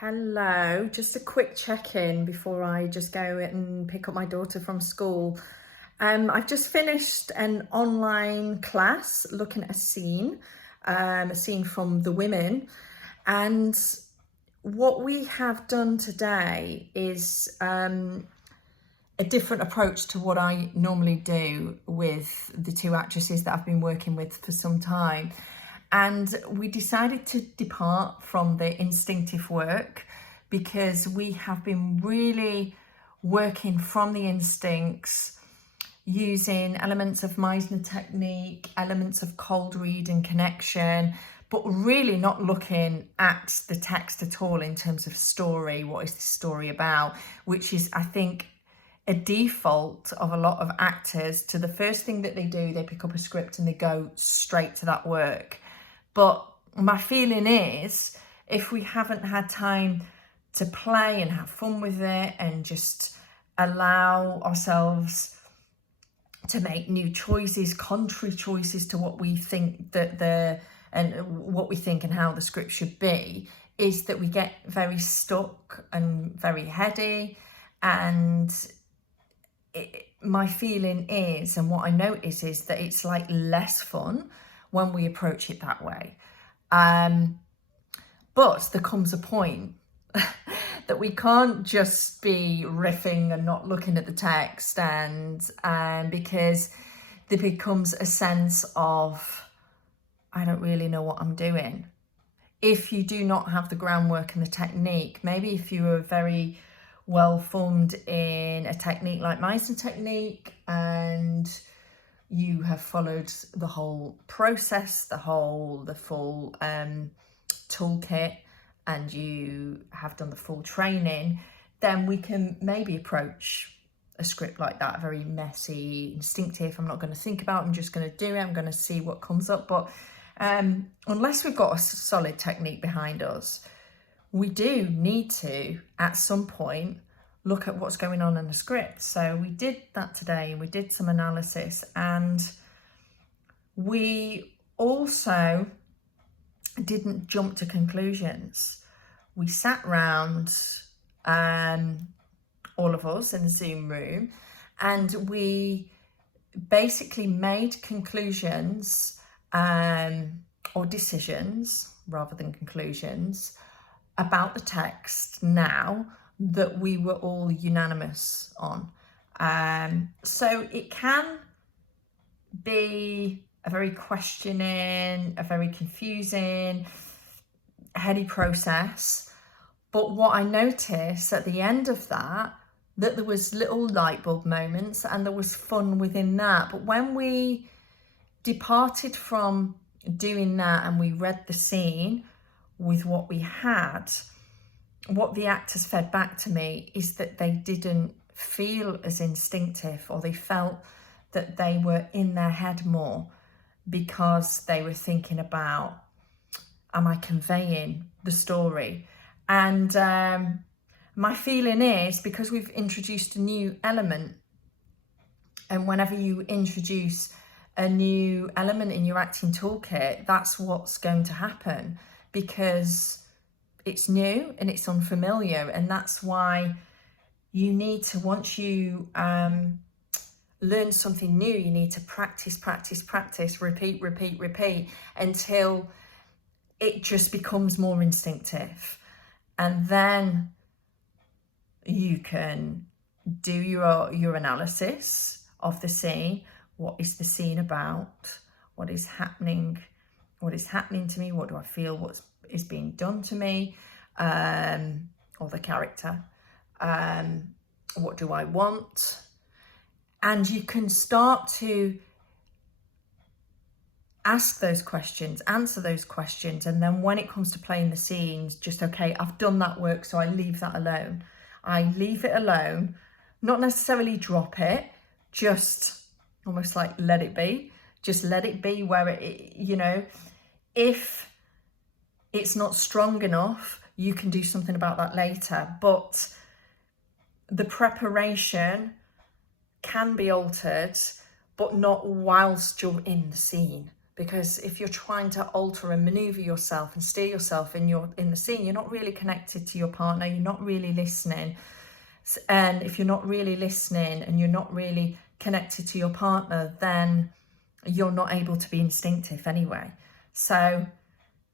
Hello, just a quick check-in before I just go and pick up my daughter from school. I've just finished an online class looking at a scene from the women. And what we have done today is a different approach to what I normally do with the two actresses that I've been working with for some time. And we decided to depart from the instinctive work because we have been really working from the instincts, using elements of Meisner technique, elements of cold read and connection, but really not looking at the text at all in terms of story. What is the story about? Which is, I think, a default of a lot of actors to the first thing that they do, they pick up a script and they go straight to that work. But my feeling is, if we haven't had time to play and have fun with it and just allow ourselves to make new choices, contrary choices to what we think and how the script should be, is that we get very stuck and very heady. And my feeling is, and what I notice is that it's like less fun when we approach it that way. But there comes a point that we can't just be riffing and not looking at the text, and because there becomes a sense of, I don't really know what I'm doing. If you do not have the groundwork and the technique, maybe if you are very well formed in a technique like Meisner technique and you have followed the whole process, the full toolkit, and you have done the full training, then we can maybe approach a script like that, very messy, instinctive. I'm not going to think about it, I'm just going to do it, I'm going to see what comes up. But unless we've got a solid technique behind us, we do need to, at some point, look at what's going on in the script. So we did that today, and we did some analysis, and we also didn't jump to conclusions. We sat round, all of us in the Zoom room, and we basically made conclusions or decisions rather than conclusions about the text now that we were all unanimous on. So it can be a very questioning, a very confusing, heady process. But what I noticed at the end of that there was little light bulb moments and there was fun within that. But when we departed from doing that and we read the scene with what we had, what the actors fed back to me is that they didn't feel as instinctive, or they felt that they were in their head more because they were thinking about, am I conveying the story? And my feeling is, because we've introduced a new element, and whenever you introduce a new element in your acting toolkit, that's what's going to happen, because it's new and it's unfamiliar. And that's why you need to, once you learn something new, you need to practice, repeat until it just becomes more instinctive. And then you can do your analysis of the scene. What is the scene about? What is happening? What is happening to me? What do I feel? What is being done to me, or the character? What do I want? And you can start to ask those questions, answer those questions, and then when it comes to playing the scenes, just, okay, I've done that work, so I leave that alone. I leave it alone, not necessarily drop it, just almost like let it be. Just let it be where it, if it's not strong enough, you can do something about that later. But the preparation can be altered, but not whilst you're in the scene, because if you're trying to alter and maneuver yourself and steer yourself in the scene, you're not really connected to your partner, you're not really listening. And if you're not really listening and you're not really connected to your partner, then you're not able to be instinctive anyway. So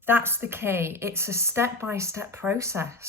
that's the key. It's a step-by-step process.